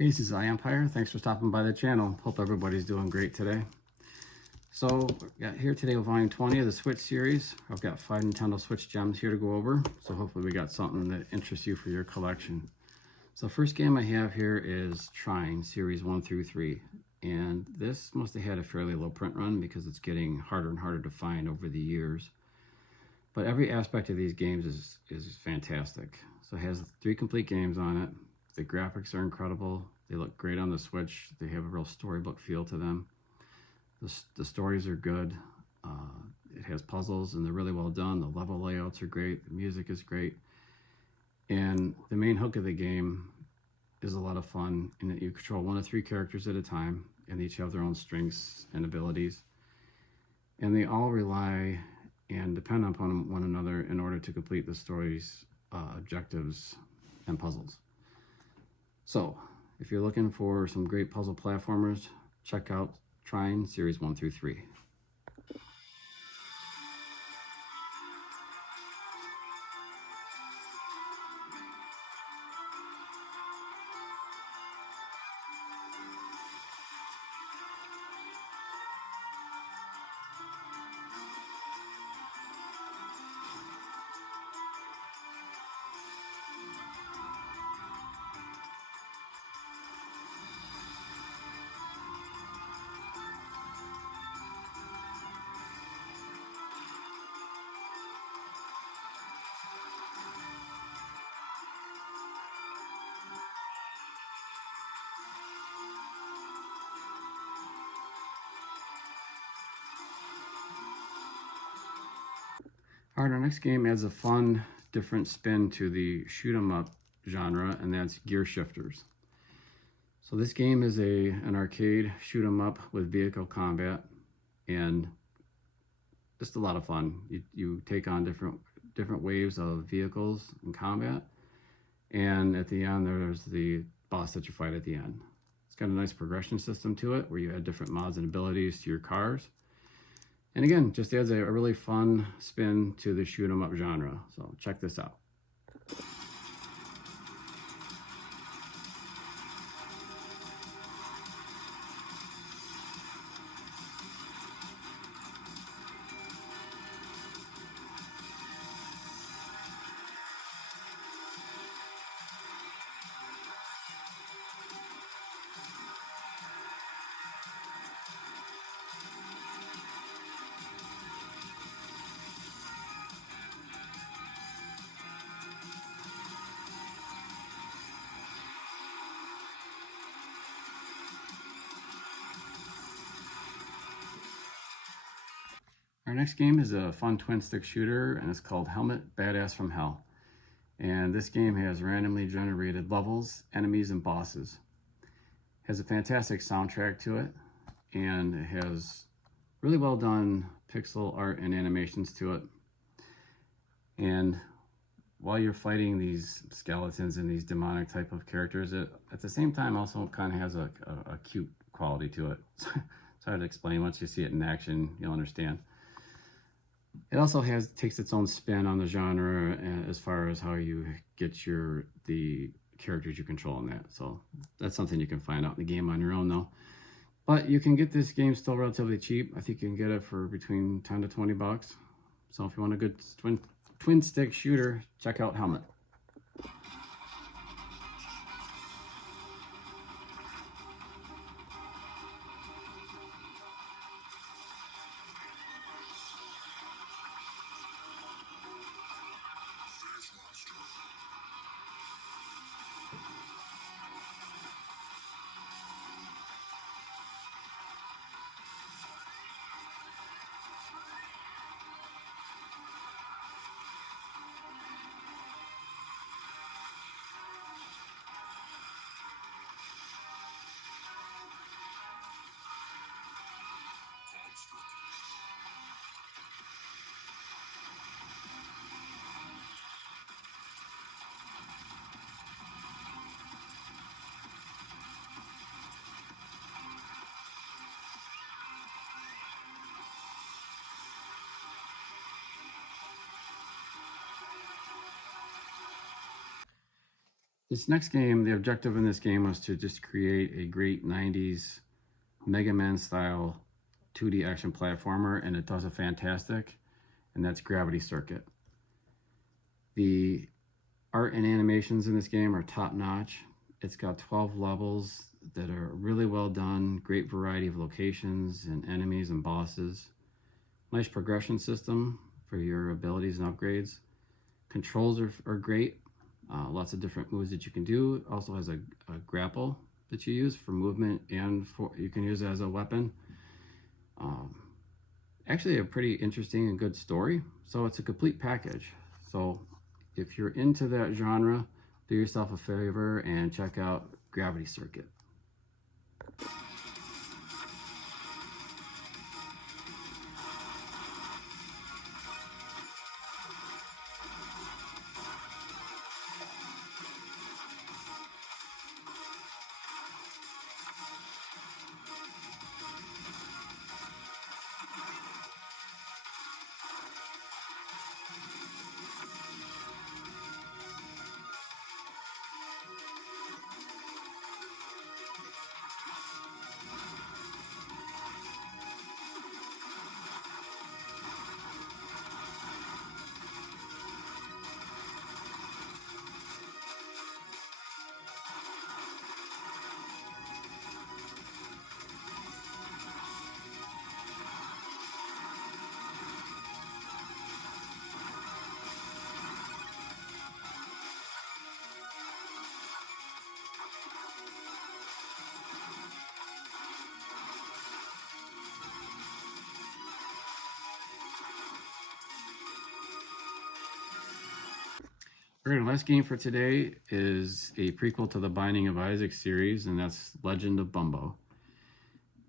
Hey, this is iEmpire. Thanks for stopping by the channel. Hope everybody's doing great today. So, got here today with volume 20 of the Switch series. I've got 5 Nintendo Switch gems here to go over. So hopefully we got something that interests you for your collection. So the first game I have here is Trine, series 1 through 3. And this must have had a fairly low print run because it's getting harder and harder to find over the years. But every aspect of these games is fantastic. So it has 3 complete games on it. The graphics are incredible. They look great on the Switch. They have a real storybook feel to them. The stories are good. It has puzzles and they're really well done. The level layouts are great. The music is great. And the main hook of the game is a lot of fun in that you control 1 of 3 characters at a time, and they each have their own strengths and abilities. And they all rely and depend upon one another in order to complete the story's objectives and puzzles. So, if you're looking for some great puzzle platformers, check out Trine Series 1 through 3. All right, our next game adds a fun, different spin to the shoot 'em up genre, and that's Gear Shifters. So this game is an arcade shoot 'em up with vehicle combat, and just a lot of fun. You take on different waves of vehicles in combat, and at the end there's the boss that you fight at the end. It's got a nice progression system to it where you add different mods and abilities to your cars. And again, just adds a really fun spin to the shoot 'em up genre. So check this out. Our next game is a fun twin stick shooter, and it's called Helmet Badass from Hell. And this game has randomly generated levels, enemies, and bosses. It has a fantastic soundtrack to it, and it has really well done pixel art and animations to it. And while you're fighting these skeletons and these demonic type of characters, it at the same time also kind of has a cute quality to it. It's hard to explain. Once you see it in action, you'll understand. It also takes its own spin on the genre as far as how you get the characters you control in that. So that's something you can find out in the game on your own though. But you can get this game still relatively cheap. I think you can get it for between 10 to 20 bucks. So if you want a good twin stick shooter, check out Helmet. This next game, the objective in this game was to just create a great 90s Mega Man style 2D action platformer, and it does it fantastic, and that's Gravity Circuit. The art and animations in this game are top notch. It's got 12 levels that are really well done, great variety of locations and enemies and bosses. Nice progression system for your abilities and upgrades. Controls are great. Lots of different moves that you can do. It also has a grapple that you use for movement, and you can use it as a weapon. Actually a pretty interesting and good story. So it's a complete package. So if you're into that genre, do yourself a favor and check out Gravity Circuit. All right, our last game for today is a prequel to the Binding of Isaac series, and that's Legend of Bumbo.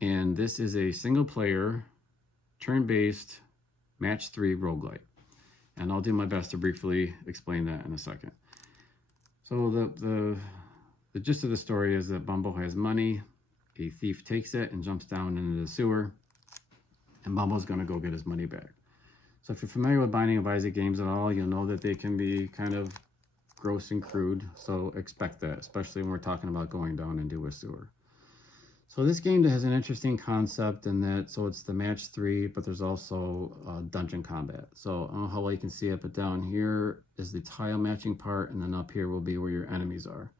And this is a single-player, turn-based, match 3 roguelite. And I'll do my best to briefly explain that in a second. So the gist of the story is that Bumbo has money, a thief takes it and jumps down into the sewer, and Bumbo's gonna go get his money back. So if you're familiar with Binding of Isaac games at all, you'll know that they can be kind of gross and crude, so expect that, especially when we're talking about going down into a sewer. So this game has an interesting concept in that, so it's the match 3, but there's also dungeon combat. So I don't know how well you can see it, but down here is the tile matching part, and then up here will be where your enemies are.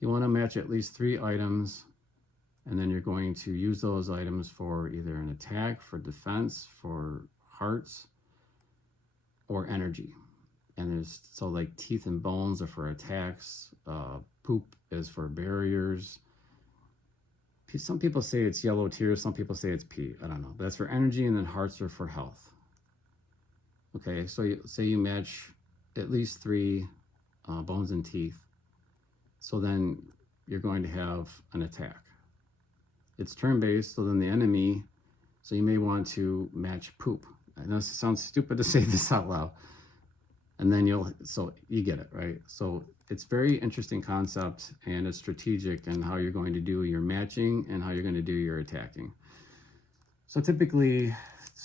You want to match at least 3 items, and then you're going to use those items for either an attack, for defense, for hearts, or energy. And there's, so like teeth and bones are for attacks, poop is for barriers. Some people say it's yellow tears, some people say it's pee, I don't know. But that's for energy, and then hearts are for health. Okay, so say you match at least 3 bones and teeth. So then you're going to have an attack. It's turn-based, so then the enemy, so you may want to match poop. I know it sounds stupid to say this out loud. And then so you get it, right? So it's very interesting concept, and it's strategic in how you're going to do your matching and how you're going to do your attacking. So typically,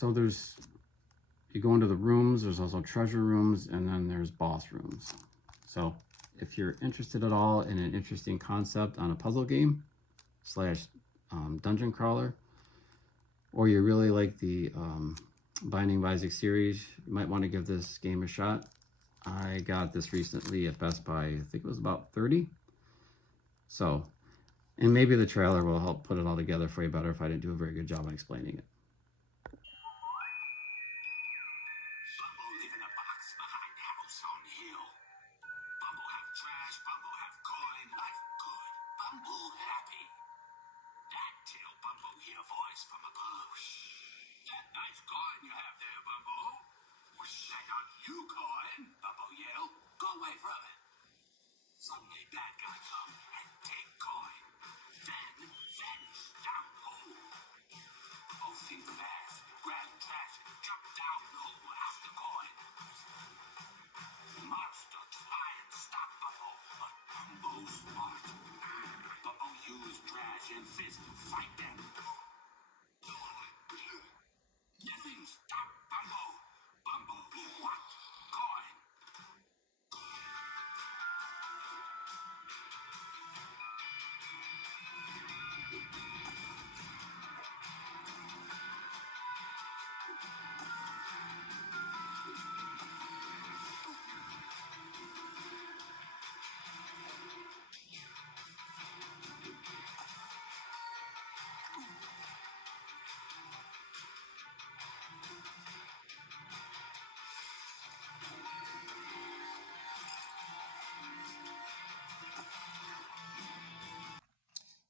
you go into the rooms, there's also treasure rooms, and then there's boss rooms. So if you're interested at all in an interesting concept on a puzzle game / dungeon crawler, or you really like the Binding of Isaac series, you might want to give this game a shot. I got this recently at Best Buy. I think it was about 30. So, and maybe the trailer will help put it all together for you better if I didn't do a very good job on explaining it. Bumbo live in a box behind the house on the hill. Bumbo have trash, Bumbo have coin, life good. Bumbo happy. That till Bumbo hear a voice from above. That nice coin you have there, Bumbo. That not you coin, Bumbo yell. Go away from it. Suddenly bad guy come and take coin. Then vanish down hole. Bumbo feel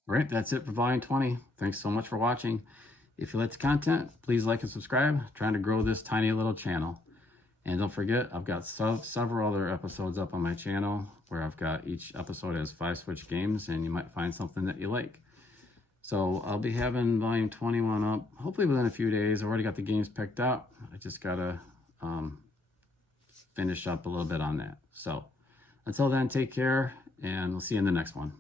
All right, that's it for volume 20. Thanks so much for watching. If you like the content, please like and subscribe. Trying to grow this tiny little channel. And don't forget, I've got several other episodes up on my channel where I've got each episode has 5 Switch games, and you might find something that you like. So I'll be having volume 21 up hopefully within a few days. I've already got the games picked up. I just got to finish up a little bit on that. So until then, take care, and we'll see you in the next one.